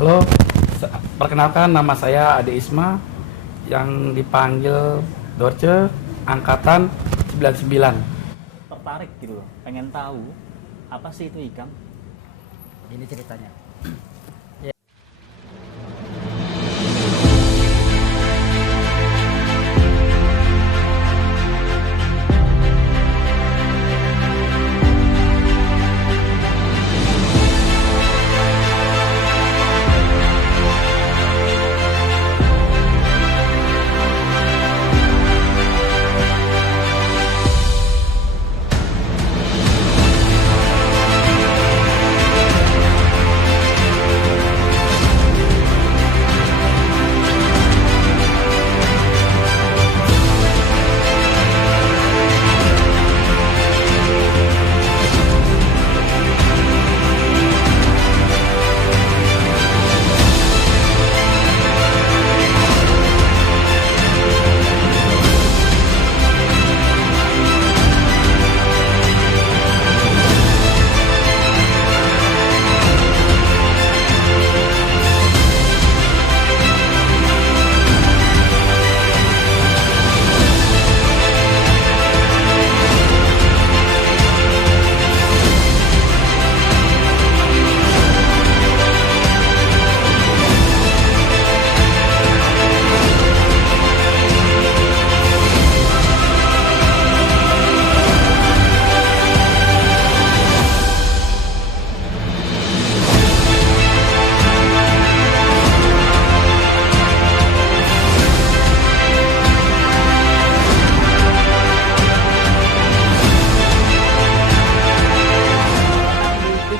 Halo, perkenalkan nama saya Ade Isma yang dipanggil Dorce angkatan 99. Tertarik gitu loh, pengen tahu apa sih itu IKAM? Ini ceritanya.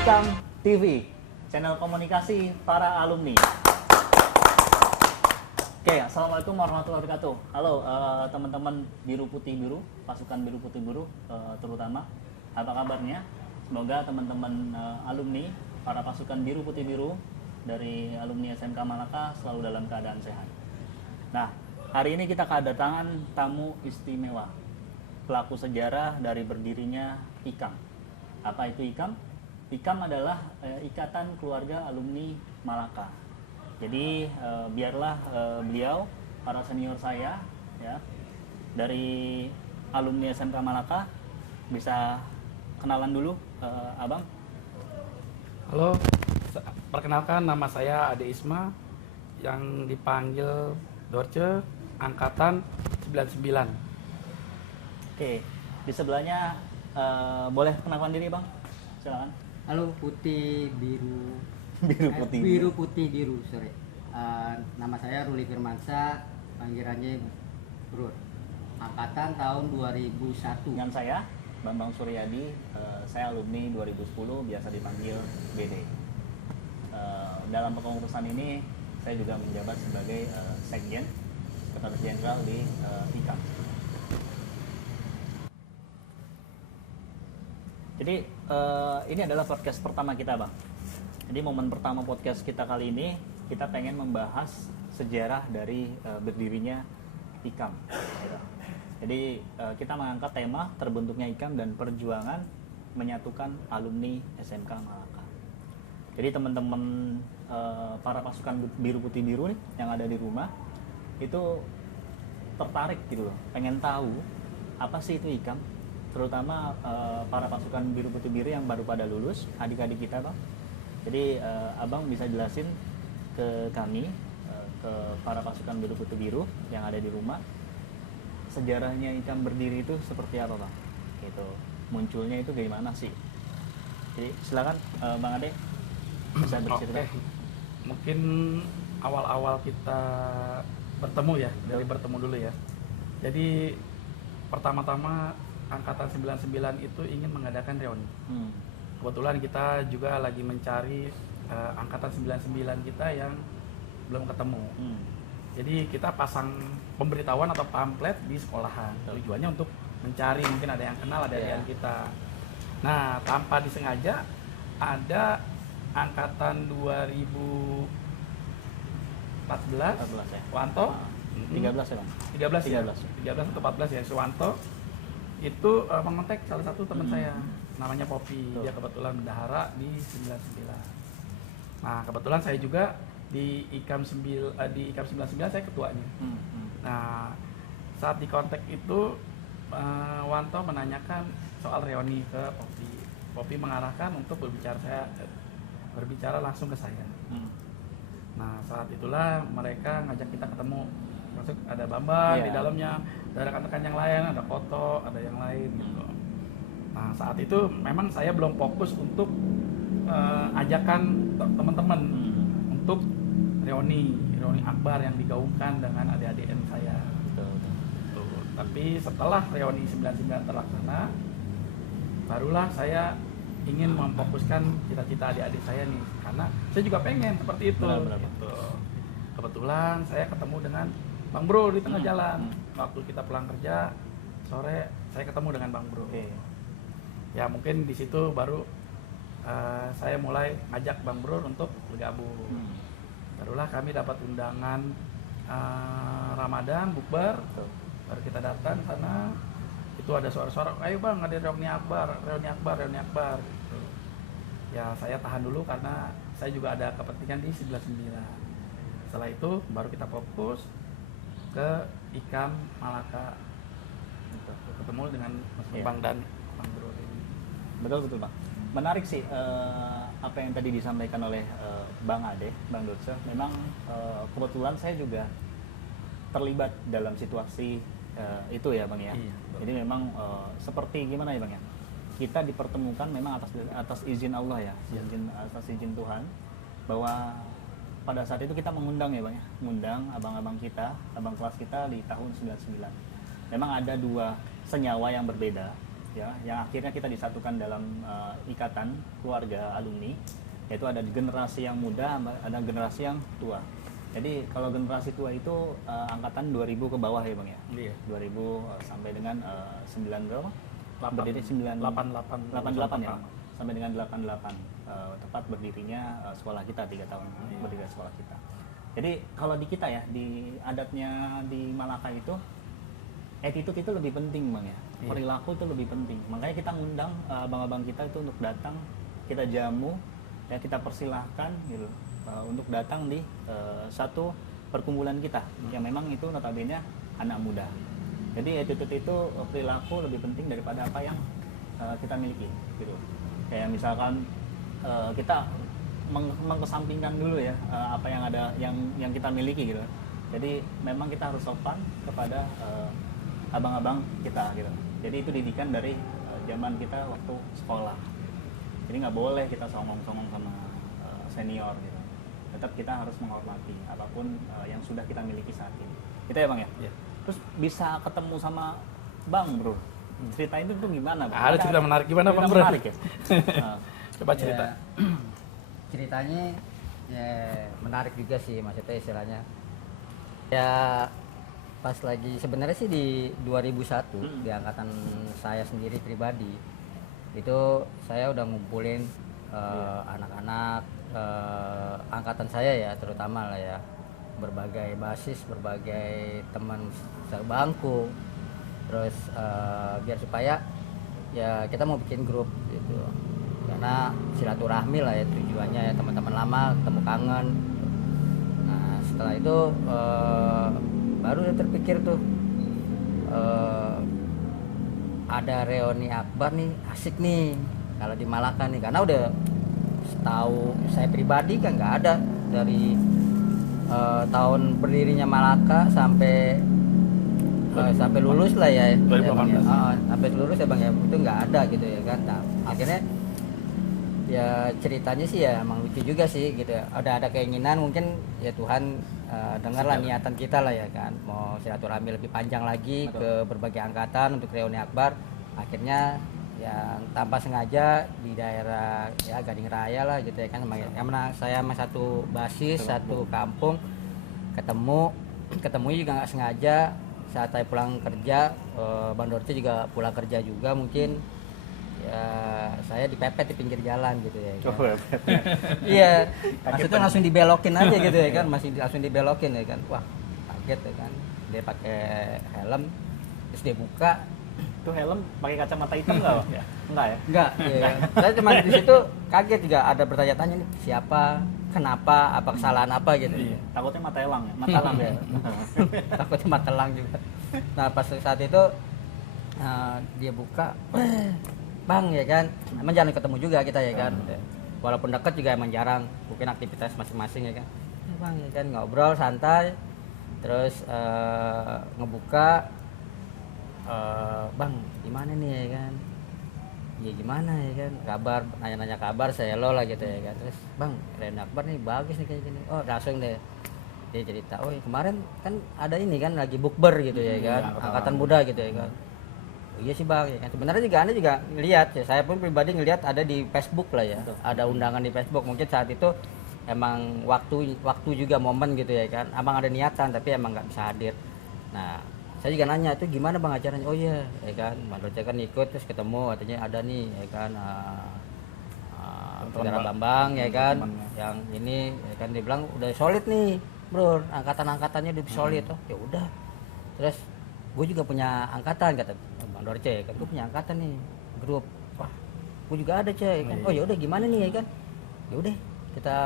IKAM TV, channel komunikasi para alumni. Oke, assalamualaikum warahmatullahi wabarakatuh. Halo teman-teman biru putih biru, pasukan biru putih biru terutama, apa kabarnya? Semoga teman-teman alumni, para pasukan biru putih biru dari alumni SMK Malaka selalu dalam keadaan sehat. Nah, hari ini kita kedatangan tamu istimewa, pelaku sejarah dari berdirinya IKAM. Apa itu IKAM? IKAM adalah Ikatan Keluarga Alumni Malaka. Jadi biarlah beliau, para senior saya, ya, dari alumni SMK Malaka, bisa kenalan dulu, abang. Halo, perkenalkan nama saya Ade Isma yang dipanggil Dorce angkatan 99. Oke, di sebelahnya boleh kenalkan diri bang, silakan. Halo, putih biru. Biru Putih biru, sorry. Nama saya Ruli Firmansyah, panggilannya Bro. Angkatan tahun 2001. Dengan saya Bambang Suryadi, saya alumni 2010, biasa dipanggil BD. Dalam kepengurusan ini saya juga menjabat sebagai Sekjen, Sekretaris Jenderal di IKAM. Jadi ini adalah podcast pertama kita, Bang. Jadi momen pertama podcast kita kali ini, kita pengen membahas sejarah dari berdirinya IKAM. Jadi kita mengangkat tema terbentuknya IKAM dan perjuangan menyatukan alumni SMK Malaka. Jadi teman-teman para pasukan biru putih biru nih yang ada di rumah itu tertarik gitu loh, pengen tahu apa sih itu IKAM, terutama para pasukan biru putih biru yang baru pada lulus, adik-adik kita, Bang. Jadi abang bisa jelasin ke kami, ke para pasukan biru putih biru yang ada di rumah, sejarahnya IKAM berdiri itu seperti apa, Bang? Gitu. Munculnya itu gimana sih? Jadi silakan Bang Ade bisa bercerita. Oke. Mungkin awal-awal kita bertemu ya, dari bertemu dulu ya. Jadi pertama-tama angkatan 99 itu ingin mengadakan reuni. Kebetulan kita juga lagi mencari angkatan 99 kita yang belum ketemu. Jadi kita pasang pemberitahuan atau pamflet di sekolahan. Tujuannya untuk mencari, mungkin ada yang kenal, ada yang kita. Nah, tanpa disengaja ada angkatan 2014 ya. Wanto 13 ya, Bang. 13 atau 14 ya, Suwanto itu mengontak salah satu teman saya namanya Poppy. Dia kebetulan bendahara di 99. Nah, kebetulan saya juga di IKAM 99 saya ketuanya. Nah, saat di kontak itu Wanto menanyakan soal reuni ke Poppy. Poppy mengarahkan untuk berbicara langsung ke saya. Nah, saat itulah mereka ngajak kita ketemu. Maksud ada Bambang di dalamnya, ada rekan-rekan yang lain, ada foto, ada yang lain gitu. Nah, saat itu memang saya belum fokus untuk ajakan teman-teman untuk reuni akbar yang digaungkan dengan adik-adik saya. Tapi setelah reuni 99 terlaksana, barulah saya ingin memfokuskan cita-cita adik-adik saya nih, karena saya juga pengen seperti itu. Gitu. Kebetulan saya ketemu dengan Bang Bro di tengah jalan. Waktu kita pulang kerja sore, saya ketemu dengan Bang Bro. Ya mungkin di situ baru saya mulai ngajak Bang Bro untuk bergabung. Barulah kami dapat undangan Ramadan bukber. Baru kita datang sana, itu ada suara-suara, ayo Bang, ada reuni akbar gitu. Ya saya tahan dulu karena saya juga ada kepentingan di 99. Setelah itu baru kita fokus ke IKAM Malaka, ketemu dengan Mas Bang dan Bang Bro ini. Betul Bang. Menarik sih apa yang tadi disampaikan oleh Bang Ade, Bang Dotse. Memang kebetulan saya juga terlibat dalam situasi itu ya Bang ya. Iya, jadi memang seperti gimana ya Bang ya, kita dipertemukan memang atas izin Allah ya, atas izin Tuhan, bahwa pada saat itu kita mengundang ya Bang ya, mengundang abang-abang kita, abang kelas kita di tahun 99. Memang ada dua senyawa yang berbeda ya, yang akhirnya kita disatukan dalam ikatan keluarga alumni, yaitu ada generasi yang muda, ada generasi yang tua. Jadi kalau generasi tua itu angkatan 2000 ke bawah ya Bang ya? Iya. 2000 sampai dengan 9 berapa? 88 ya? Sampai dengan 88. Tepat berdirinya sekolah kita 3 tahun. Berdiri sekolah kita. Jadi kalau di kita ya, di adatnya di Malaka itu, attitude itu lebih penting Bang ya. Perilaku itu lebih penting. Makanya kita ngundang abang-abang kita itu untuk datang, kita jamu, ya kita persilahkan gitu. Untuk datang di satu perkumpulan kita yang memang itu notabene anak muda. Jadi attitude itu, perilaku lebih penting daripada apa yang kita miliki gitu. Kayak misalkan kita mengkesampingkan dulu ya apa yang ada yang kita miliki gitu. Jadi memang kita harus sopan kepada abang-abang kita gitu. Jadi itu didikan dari zaman kita waktu sekolah. Jadi nggak boleh kita songong-songong sama senior gitu. Tetap kita harus menghormati apapun yang sudah kita miliki saat ini. Itu ya Bang ya? Iya. Terus bisa ketemu sama Bang Bro. Ceritain itu gimana Bang? Ada cerita menarik gimana Bang Bro? Menarik ya? Coba cerita. Ya, ceritanya ya menarik juga sih, maksudnya istilahnya. Ya pas lagi sebenarnya sih di 2001 di angkatan saya sendiri pribadi itu saya udah ngumpulin anak-anak angkatan saya ya, terutama lah ya, berbagai basis, berbagai teman sebangku, terus biar supaya ya kita mau bikin grup gitu, karena silaturahmi lah ya tujuannya ya, teman-teman lama ketemu kangen. Nah setelah itu baru terpikir tuh ada reuni akbar nih, asik nih kalau di Malaka nih, karena udah tahu saya pribadi kan nggak ada dari tahun berdirinya Malaka sampai lulus lah ya, 2018. sampai lulus ya Bang ya, itu nggak ada gitu ya kan. Nah, akhirnya ya ceritanya sih ya emang lucu juga sih gitu ya, ada keinginan mungkin ya Tuhan dengarlah niatan kita lah ya kan, mau silaturahmi lebih panjang lagi. Betul. Ke berbagai angkatan untuk reuni akbar. Akhirnya yang tanpa sengaja di daerah ya Gading Raya lah gitu ya kan, karena saya sama satu basis, satu kampung ketemu juga nggak sengaja saat saya pulang kerja. Bang Dorce juga pulang kerja juga, mungkin ya saya dipepet di pinggir jalan gitu ya kan. Iya, maksudnya langsung dibelokin aja gitu ya kan, masih langsung dibelokin ya kan. Wah kaget ya kan, dia pakai helm terus dia buka. Itu helm pakai kacamata hitam nggak Bang? Enggak ya? Enggak, ya. Saya cuma di situ kaget juga, ada bertanya-tanya nih siapa kenapa, apa kesalahan apa gitu. Iya. Takutnya mata elang ya, mata elang ya. Takutnya matelang juga. Nah pas saat itu dia buka, bang ya kan, emang jarang ketemu juga kita ya kan, walaupun deket juga emang jarang, mungkin aktivitas masing-masing ya kan. Bang ya kan ngobrol santai, terus ngebuka, bang gimana nih ya kan, ya gimana ya kan, kabar, nanya-nanya kabar, saya lo lah gitu ya kan. Terus bang Reon Akbar nih bagus nih kayak gini, oh langsung deh dia cerita, oh ya kemarin kan ada ini kan lagi bukber gitu ya kan, angkatan muda gitu ya kan. Oh, iya sih bang ya kan, sebenarnya juga anda juga ngelihat ya, saya pun pribadi ngelihat ada di Facebook lah ya, ada undangan di Facebook, mungkin saat itu emang waktu juga momen gitu ya kan, abang ada niatan tapi emang nggak bisa hadir. Nah saya juga nanya itu gimana bang acaranya, oh iya ya kan, Bang Dorce kan ikut, terus ketemu katanya ada nih ya kan, saudara Bambang ya kan, yang ini ya kan, dia bilang udah solid nih bro, angkatannya udah solid. Oh ya udah, terus gue juga punya angkatan kata Bang Dorce kan, gue punya angkatan nih grup, wah gue juga ada cek kan, oh ya udah gimana nih ya kan, ya udah kita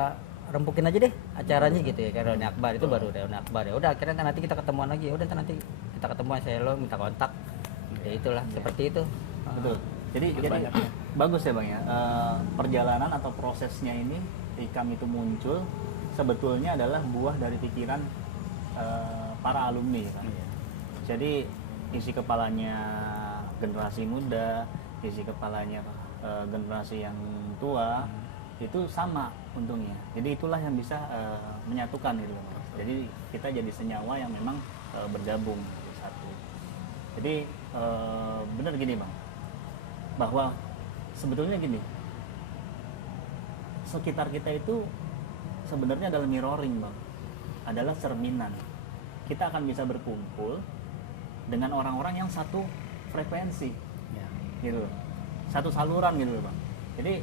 rempukin aja deh acaranya gitu ya kan, Reuni Akbar itu baru Reuni Akbar. Ya udah akhirnya nanti kita ketemuan lagi, ya udah nanti kita ketemuan, saya lo minta kontak ya itulah seperti itu. Betul. Jadi bagus ya bang ya. Perjalanan atau prosesnya ini IKAM itu muncul sebetulnya adalah buah dari pikiran para alumni kan. Jadi isi kepalanya generasi muda, isi kepalanya generasi yang tua itu sama untungnya. Jadi itulah yang bisa menyatukan gitu. Jadi kita jadi senyawa yang memang bergabung satu. Jadi benar gini bang, bahwa sebetulnya gini, sekitar kita itu sebenarnya adalah mirroring bang, adalah cerminan. Kita akan bisa berkumpul dengan orang-orang yang satu frekuensi, gitu, satu saluran gitu bang. Jadi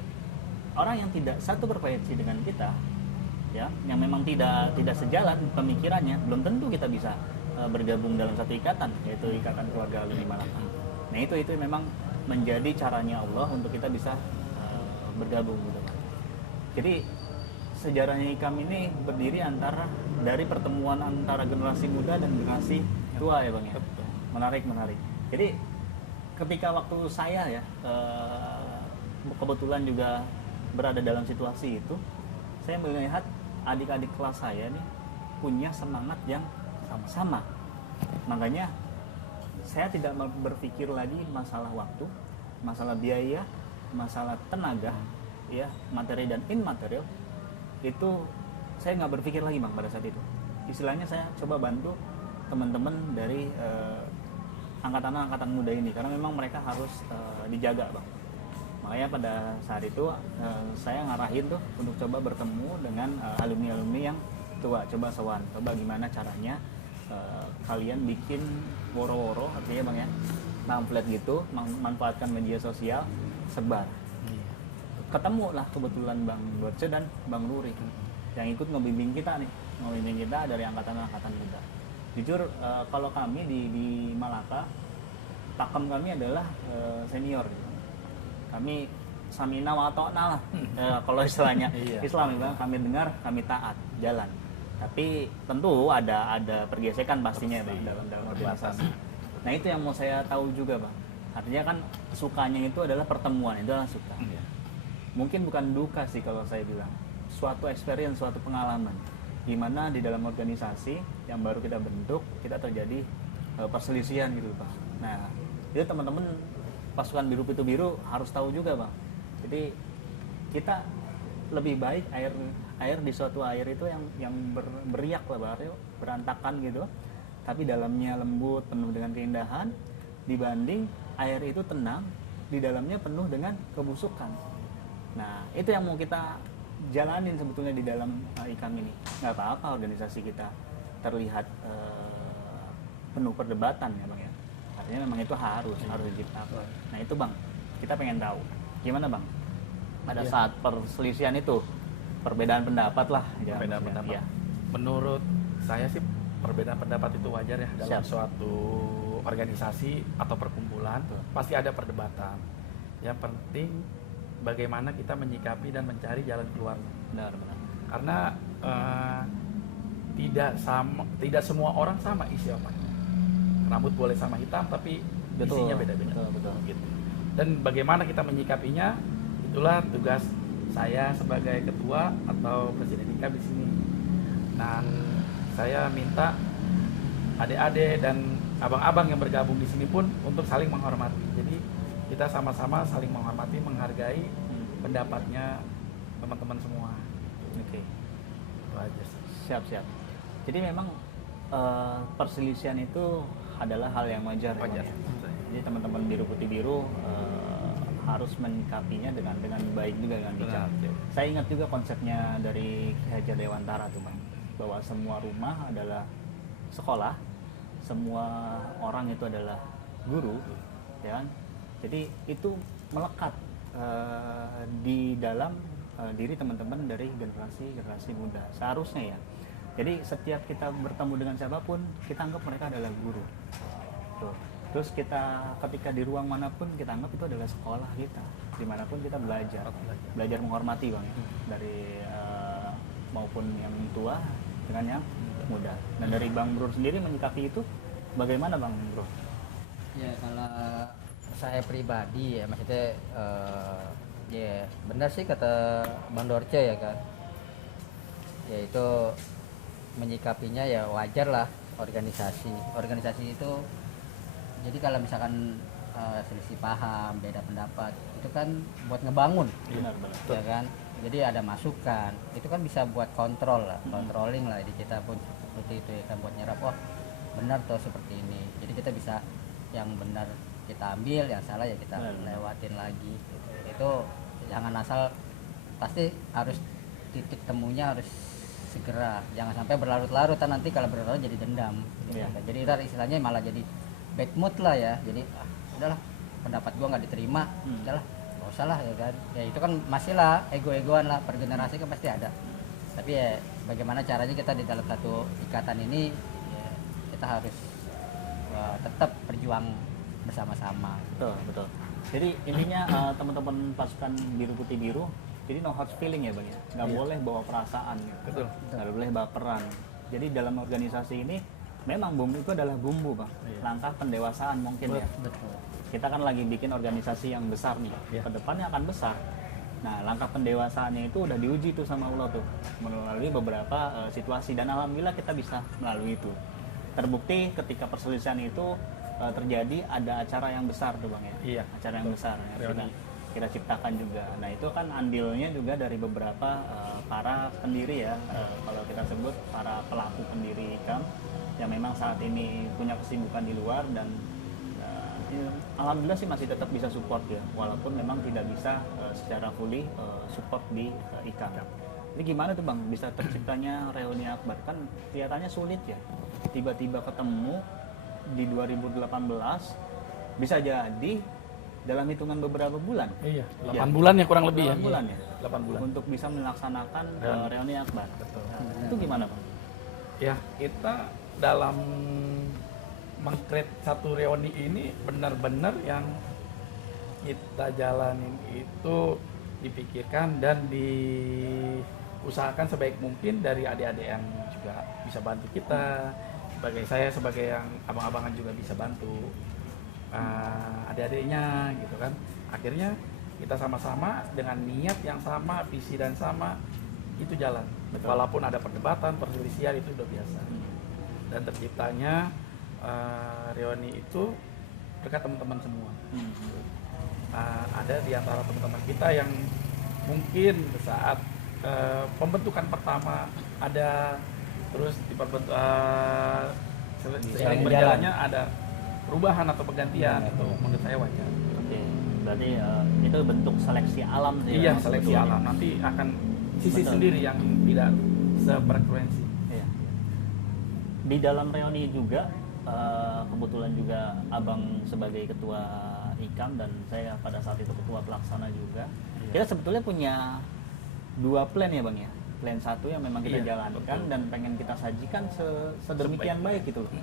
orang yang tidak satu frekuensi dengan kita, ya, yang memang tidak sejalan pemikirannya, belum tentu kita bisa bergabung dalam satu ikatan, yaitu ikatan keluarga alumni Malaka. Nah itu memang menjadi caranya Allah untuk kita bisa bergabung gitu. Jadi sejarahnya IKAM ini berdiri dari pertemuan antara generasi muda dan generasi tua ya bang ya. Menarik. Jadi ketika waktu saya ya kebetulan juga berada dalam situasi itu, saya melihat adik-adik kelas saya nih punya semangat yang sama. Makanya saya tidak berpikir lagi masalah waktu, masalah biaya, masalah tenaga, ya, materi dan immaterial. Itu saya nggak berpikir lagi bang pada saat itu. Istilahnya saya coba bantu teman-teman dari angkatan muda ini, karena memang mereka harus dijaga bang. Makanya pada saat itu saya ngarahin tuh untuk coba bertemu dengan alumni-alumni yang tua, coba sowan, coba gimana caranya kalian bikin woro-woro, artinya bang ya, pamflet gitu, manfaatkan media sosial, sebar. Ketemu lah kebetulan Bang Dorce dan Bang Ruri yang ikut ngebimbing kita dari angkatan muda. Jujur kalau kami di Malaka, pakem kami adalah senior. Kami samina wa ta'na lah, kalau istilahnya Islam ya, kami dengar, kami taat, jalan. Tapi tentu ada pergesekan pastinya bang dalam organisasi. Nah itu yang mau saya tahu juga bang. Artinya kan sukanya itu adalah pertemuan, itu adalah suka. Mungkin bukan duka sih kalau saya bilang, suatu experience, suatu pengalaman, di mana di dalam organisasi yang baru kita bentuk, kita terjadi perselisihan gitu bang. Nah itu teman-teman pasukan biru pitu biru harus tahu juga bang. Jadi kita lebih baik air di suatu air itu yang beriak lah bang, berantakan gitu, tapi dalamnya lembut, penuh dengan keindahan, dibanding air itu tenang, di dalamnya penuh dengan kebusukan. Nah itu yang mau kita jalanin sebetulnya di dalam IKAM ini. Nggak apa-apa organisasi kita terlihat penuh perdebatan ya bang ya, artinya memang itu harus diciptakan. Nah itu bang, kita pengen tahu gimana bang pada saat perselisihan itu, perbedaan pendapat lah. Perbedaan pendapat. Ya. Menurut saya sih perbedaan pendapat itu wajar ya dalam suatu organisasi atau perkumpulan. Pasti ada perdebatan. Yang penting bagaimana kita menyikapi dan mencari jalan keluarnya. Benar. karena tidak semua orang sama isi otaknya. Rambut boleh sama hitam tapi isinya beda-beda. Betul. Gitu. Dan bagaimana kita menyikapinya, itulah tugas saya sebagai ketua atau presiden IKAM di sini. Dan saya minta adik-adik dan abang-abang yang bergabung di sini pun untuk saling menghormati. Jadi kita sama-sama saling menghormati, menghargai pendapatnya teman-teman semua. Oke. Itu aja sih. Siap. Jadi memang perselisihan itu adalah hal yang wajar. Wajar. Ya? Jadi teman-teman Biru Putih Biru harus menyikapinya dengan baik juga, dengan bijak. Saya ingat juga konsepnya dari Ki Hajar Dewantara tuh Bang, bahwa semua rumah adalah sekolah, semua orang itu adalah guru, ya kan? Jadi itu melekat di dalam diri teman-teman dari generasi muda seharusnya ya. Jadi setiap kita bertemu dengan siapapun, kita anggap mereka adalah guru. Tuh. Terus kita ketika di ruang manapun kita anggap itu adalah sekolah kita, dimanapun kita belajar menghormati Bang, dari maupun yang tua dengan yang muda. Dan dari Bang Bro sendiri menyikapi itu bagaimana Bang Bro? Ya kalau saya pribadi ya maksudnya ya benar sih kata Bang Dorce ya kan, yaitu menyikapinya ya wajar lah. Organisasi itu jadi kalau misalkan selisih paham, beda pendapat itu kan buat ngebangun, Benar. ya kan. Jadi ada masukan itu kan bisa buat kontrol lah, controlling lah. Jadi kita pun seperti itu ya kan, buat nyerap wah benar tuh seperti ini. Jadi kita bisa yang benar kita ambil, yang salah ya kita lewatin lagi gitu. Itu jangan asal, pasti harus titik temunya harus segera, jangan sampai berlarut-larut. Nanti kalau berlarut jadi dendam gitu. Jadi ntar istilahnya malah jadi bad mood lah ya. Jadi udahlah pendapat gua nggak diterima, udahlah nggak usah lah ya kan. Ya itu kan masih lah ego-egoan lah, per generasi kan pasti ada. Tapi ya bagaimana caranya kita di dalam satu ikatan ini ya, kita harus tetap berjuang bersama-sama. Betul. Jadi intinya teman-teman pasukan Biru Putih Biru, jadi no hard feeling ya Bang ya, nggak boleh bawa perasaan gitu. Nggak boleh baperan. Jadi dalam organisasi ini memang bumbu itu adalah bumbu Bang, langkah pendewasaan mungkin ya. Betul. Kita kan lagi bikin organisasi yang besar nih, kedepannya akan besar. Nah langkah pendewasaannya itu udah diuji tuh sama Allah tuh, melalui beberapa situasi, dan alhamdulillah kita bisa melalui itu. Terbukti ketika perselisihan itu terjadi, ada acara yang besar tuh Bang ya. Iya. Acara yang besar yang kita ciptakan juga. Nah itu kan andilnya juga dari beberapa para pendiri ya, kalau kita sebut para pelaku pendiri IKAM yang memang saat ini punya kesibukan di luar, dan alhamdulillah sih masih tetap bisa support ya, walaupun memang tidak bisa secara fully support di IKAM. Jadi gimana tuh Bang bisa terciptanya reuni akbar? Kan kelihatannya sulit ya, tiba-tiba ketemu di 2018, bisa jadi dalam hitungan beberapa bulan. Iya, 8 bulan ya kurang lebih ya. 8 bulan ya. 8 bulan. Untuk bisa melaksanakan reuni akbar. Betul. Itu gimana Bang? Ya, kita dalam mengkreat satu reuni ini benar-benar yang kita jalanin itu dipikirkan dan diusahakan sebaik mungkin dari adik-adik yang juga bisa bantu kita. Sebagai saya sebagai yang abang-abangan juga bisa bantu adik-adiknya gitu kan. Akhirnya kita sama-sama dengan niat yang sama, visi dan sama, itu jalan. Walaupun ada perdebatan, perselisihan, itu udah biasa. Dan terciptanya reuni itu berkat teman-teman semua. Ada di antara teman-teman kita yang mungkin saat pembentukan pertama ada, terus seiring berjalannya ada perubahan atau pergantian, itu menurut saya wajar. Oke, berarti itu bentuk seleksi alam sih. Iya, seleksi alam. Nanti akan sisi sendiri yang tidak sefrekuensi. Iya. Di dalam reuni juga kebetulan juga Abang sebagai ketua IKAM dan saya pada saat itu ketua pelaksana juga. Kita sebetulnya punya 2 plan ya Bang ya. Plan 1 yang memang kita jalankan dan pengen kita sajikan sedemikian baik gitu loh.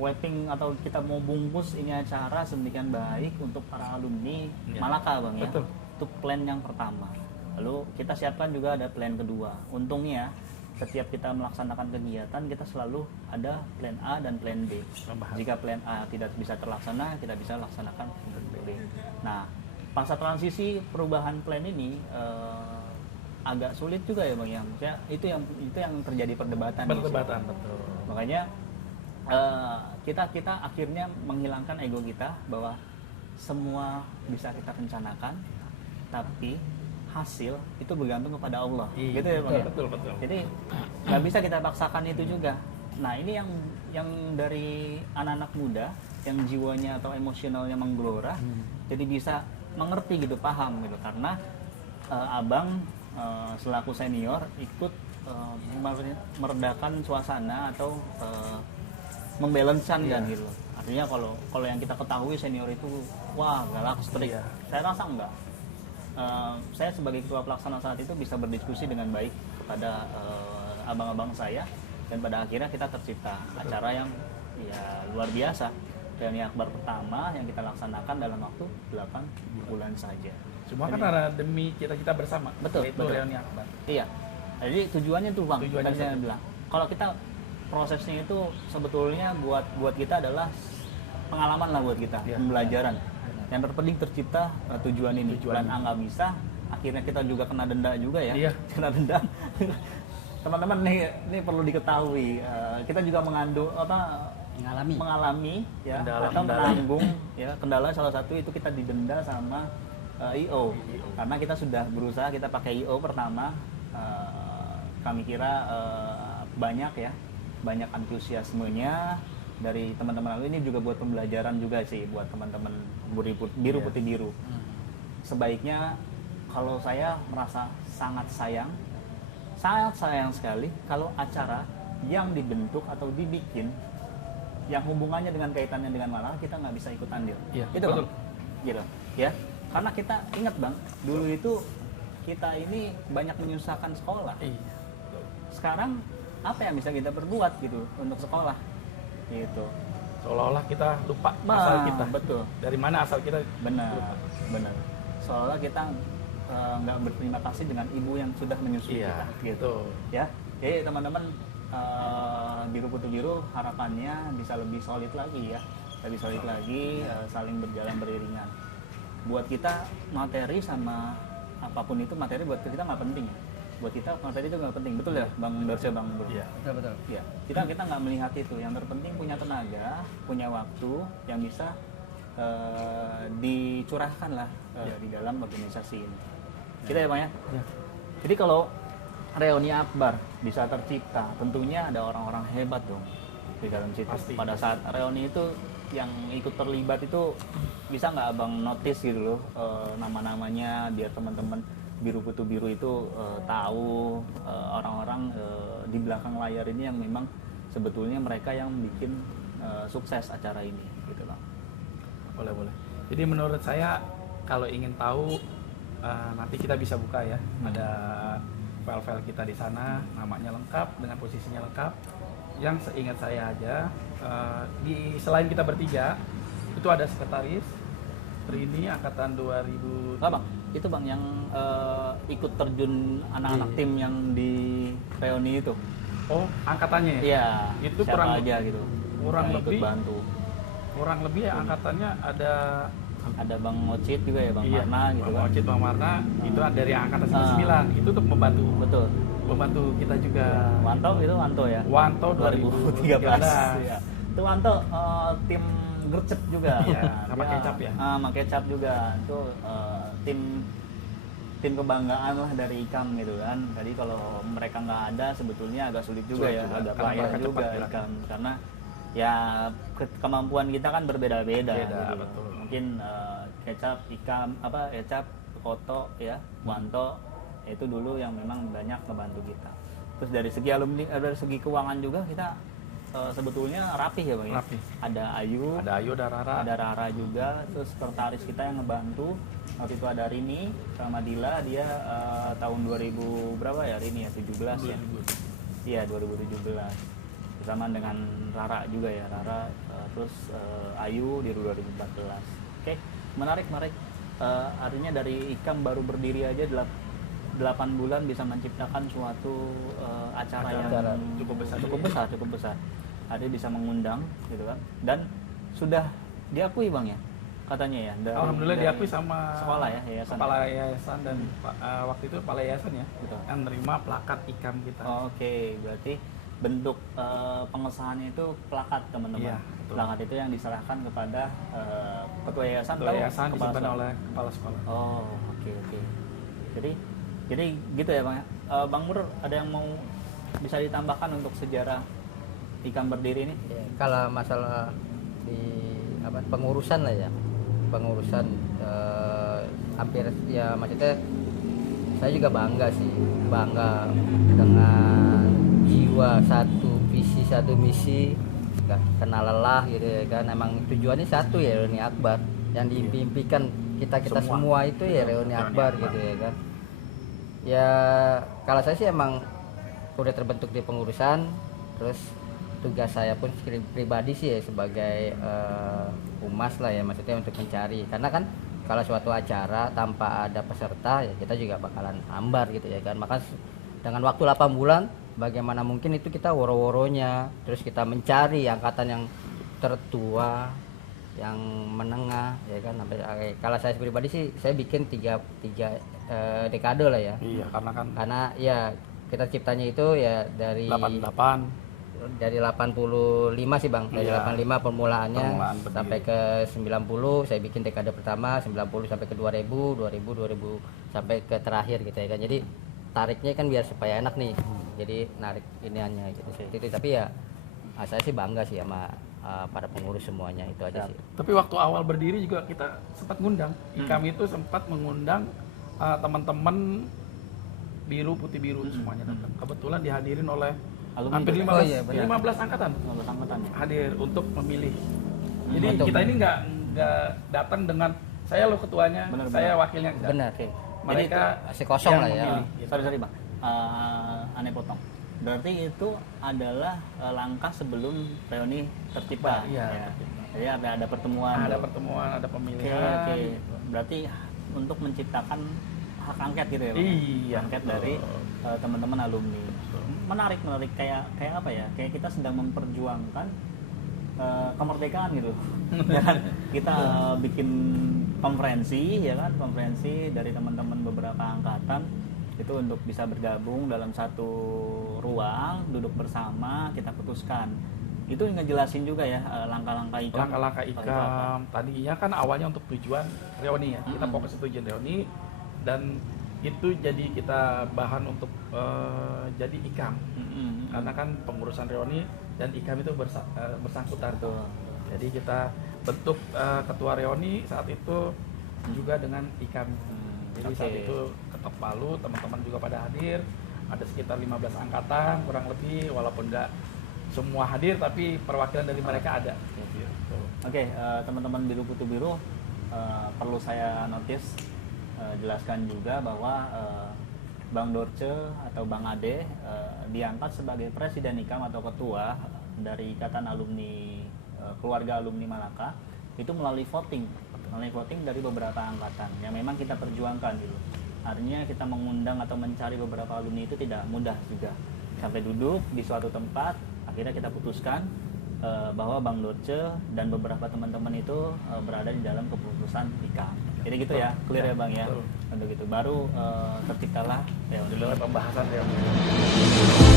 Wrapping atau kita mau bungkus ini acara sedemikian baik untuk para alumni Malaka Bang ya. Betul. Itu plan yang pertama. Lalu kita siapkan juga ada plan kedua. Untungnya setiap kita melaksanakan kegiatan kita selalu ada plan A dan plan B. Jika plan A tidak bisa terlaksana, kita bisa laksanakan plan B. Nah, masa transisi perubahan plan ini agak sulit juga ya Bang ya. Maksudnya itu yang terjadi perdebatan. Betul. Makanya kita akhirnya menghilangkan ego kita bahwa semua bisa kita rencanakan, tapi hasil itu bergantung kepada Allah. Iya, Gitu ya Bang. Ya? betul. Jadi nggak bisa kita paksakan itu juga. Nah ini yang dari anak-anak muda yang jiwanya atau emosionalnya menggelora, jadi bisa mengerti gitu, paham gitu. Karena abang selaku senior ikut meredakan suasana atau membalancekan kan gitu. Artinya kalau yang kita ketahui senior itu wah galak, strict. Saya rasa enggak. Saya sebagai ketua pelaksana saat itu bisa berdiskusi dengan baik kepada abang-abang saya, dan pada akhirnya kita tercipta acara yang ya luar biasa. Reuni Akbar pertama yang kita laksanakan dalam waktu 8 bulan saja. Semua kan ada demi cita-cita bersama. Betul, Itu betul. Reuni Akbar. Iya. Jadi tujuannya tuh Bang, Tujuannya tadi saya satu. bilang. Kalau kita prosesnya itu sebetulnya buat kita adalah pengalaman lah buat kita, Iya. pembelajaran. Yang terpenting tercipta tujuan ini. Tujuan. Plan A nggak bisa, akhirnya kita juga kena denda juga ya. Iya. Kena denda. Teman-teman ini perlu diketahui. Kita juga mengalami ya Kendala. atau menanggung ya kendala, salah satu itu kita didenda sama IO. Karena kita sudah berusaha, kita pakai IO pertama, kami kira banyak antusiasmenya dari teman-teman. Lalu ini juga buat pembelajaran juga sih buat teman-teman biru putih biru. Sebaiknya kalau saya merasa sangat sayang sekali kalau acara yang dibentuk atau dibikin yang hubungannya dengan kaitannya dengan malang kita nggak bisa ikut andil. Iya, Itu betul. Bang. Gitu ya. Karena kita ingat Bang, dulu itu kita ini banyak menyusahkan sekolah. Iya. Sekarang apa yang bisa kita perbuat gitu untuk sekolah? Gitu. Seolah-olah kita lupa asal kita. Betul. Dari mana asal kita? Benar. Lupa. Benar. Seolah kita nggak berterima kasih dengan ibu yang sudah menyusui Iya, kita. Gitu. Ya. Jadi teman-teman biru putih biru harapannya bisa lebih solid lagi ya. Lebih solid lagi, saling berjalan beriringan. Buat kita materi sama apapun itu, materi buat kita nggak penting ya. Buat kita materi itu nggak penting, betul ya Bang Dorce, Bang Bro? Iya. Betul. Ya, kita nggak melihat itu. Yang terpenting punya tenaga, punya waktu yang bisa dicurahkan lah di dalam organisasi ini. Kita ya Bang ya. Ya. Jadi kalau Reuni Akbar bisa tercipta, tentunya ada orang-orang hebat dong di dalam situ. Pasti. Pada saat reuni itu yang ikut terlibat itu bisa nggak Abang notice gitu loh nama-namanya, biar teman-teman biru putih biru itu tahu orang-orang di belakang layar ini yang memang sebetulnya mereka yang bikin sukses acara ini gitu Bang. Boleh. Jadi menurut saya kalau ingin tahu nanti kita bisa buka ya. Ada file-file kita di sana, namanya lengkap dengan posisinya lengkap. Yang seingat saya aja selain kita bertiga itu ada sekretaris Rini angkatan 2000. Bang, itu Bang yang ikut terjun anak-anak Iya. tim yang di reuni itu. Oh, angkatannya ya? Iya. Itu siapa kurang aja gitu. kurang yang ikut lebih- bantu. Kurang lebih ya angkatannya ada Ada Bang Ocit juga ya, Bang iya, Marna gitu Bang kan. Ocit, Bang Marna itu dari angkatan 99. Itu untuk membantu Betul. kita juga. Wanto itu Wanto ya. Wanto 2013. Ya. Itu Wanto tim gercep juga. Iya, sama Kecap ya. Sama Kecap juga. Itu tim kebanggaan lah dari IKAM gitu kan. Jadi kalau mereka nggak ada sebetulnya agak sulit juga Sulit ya, juga. agak Karena payah mereka juga cepat gerak. IKAM karena ya kemampuan kita kan berbeda-beda. Beda, gitu. betul. Mungkin Kecap, IKAM, Kecap, Koto ya, Wanto itu dulu yang memang banyak ngebantu kita. Terus dari segi alumni, dari segi keuangan juga kita sebetulnya rapih ya Bang ya. Rapih. Ada Ayu, Ada Ayu, ada Rara. ada Rara juga, terus sekretaris kita yang ngebantu waktu itu ada Rini sama Dila, dia tahun 2000 berapa ya Rini ya, 17 ya. Iya 2017 bersama dengan Rara juga ya, Rara terus Ayu di 2014. Oke, menarik. Artinya dari IKAM baru berdiri aja 8 bulan bisa menciptakan suatu acara yang Acara cukup besar. Ada bisa mengundang gitu kan, dan sudah diakui Bang ya katanya ya Alhamdulillah dari diakui sama sekolah ya, yayasan. kepala yayasan dan waktu itu kepala yayasan ya Betul. yang nerima plakat IKAM kita. Oke, berarti bentuk pengesahannya itu plakat teman-teman. Iya, betul. Plakat itu yang diserahkan kepada ketua yayasan Ketua atau yayasan kepala disimpan sekolah? oleh kepala sekolah. Oh, oke. Jadi gitu ya Bang. Bang Mur, ada yang mau bisa ditambahkan untuk sejarah IKAM berdiri ini? Ya, kalau masalah di pengurusan lah ya, pengurusan hampir ya, maksudnya saya juga bangga dengan jiwa satu visi satu misi, nggak kenal lelah gitu ya kan. Emang tujuannya satu ya, reuni akbar yang diimpikan kita semua itu ya, reuni akbar gitu ya kan. Ya kalau saya sih emang udah terbentuk di pengurusan, terus tugas saya pun pribadi sih ya sebagai humas lah ya, maksudnya untuk mencari, karena kan kalau suatu acara tanpa ada peserta ya kita juga bakalan hambar gitu ya kan. Maka dengan waktu 8 bulan bagaimana mungkin itu kita woro-woronya, terus kita mencari angkatan yang tertua, yang menengah ya kan. Sampai kalau saya pribadi sih saya bikin tiga dekade lah ya. Iya, karena Ya kita ciptanya itu ya dari 85 sih Bang, dari Iya. 85 permulaannya Permulaan berdiri. sampai ke 90 saya bikin dekade pertama, 90 sampai ke 2000 sampai ke terakhir gitu ya kan. Jadi tariknya kan biar supaya enak nih, jadi narik iniannya gitu seperti itu. Tapi ya saya sih bangga sih sama para pengurus semuanya, itu aja sih. Tapi waktu awal berdiri juga kita sempat ngundang. IKAM itu sempat mengundang teman-teman biru putih biru semuanya datang. Kebetulan dihadirin oleh Alumni hampir juga. 15, Oh iya, benar. 15 angkatan Angkatan ya. hadir untuk memilih. Jadi Untuk- kita ini nggak datang dengan saya lo ketuanya, Benar, saya benar. wakilnya. Enggak. Benar. Oke. Mereka masih kosong yang lah ya. memilih, gitu. Sorry Bang, aneh potong. Berarti itu adalah langkah sebelum reuni tercipta. Iya, Ya. tercipta. Jadi ada pertemuan. Ada pertemuan, ada Oke, pemilihan. oke. Berarti untuk menciptakan hak angket gitu ya Bang? Iya, Angket betul. dari teman-teman alumni. Menarik kayak apa ya? Kayak kita sedang memperjuangkan kemerdekaan gitu. Ya kan? Kita bikin konferensi ya kan, konferensi dari teman-teman beberapa angkatan itu untuk bisa bergabung dalam satu ruang, duduk bersama, kita putuskan. Itu ngejelasin juga ya langkah-langkah IKAM. Langkah-langkah IKAM tadinya kan awalnya untuk tujuan reuni ya. Kita fokus ke tujuan reuni dan itu jadi kita bahan untuk jadi IKAM. Karena kan pengurusan reuni dan IKAM itu bersangkutan. Betul. Jadi kita bentuk ketua reuni saat itu juga dengan IKAM. Jadi Oke. saat itu ketok palu, teman-teman juga pada hadir. Ada sekitar 15 angkatan kurang lebih, walaupun nggak semua hadir tapi perwakilan dari mereka ada. Gitu. Oke, teman-teman biru putih biru, perlu saya notice jelaskan juga bahwa Bang Dorce atau Bang Ade diangkat sebagai presiden IKAM atau ketua dari Ikatan Alumni Keluarga Alumni Malaka itu melalui voting dari beberapa angkatan yang memang kita perjuangkan gitu. Artinya kita mengundang atau mencari beberapa alumni itu tidak mudah juga. Sampai duduk di suatu tempat, akhirnya kita putuskan bahwa Bang Dorce dan beberapa teman-teman itu berada di dalam keputusan IKAM. Jadi gitu ya, clear ya Bang ya. Betul. Untuk itu baru terciptalah ya Dalam pembahasan reuni.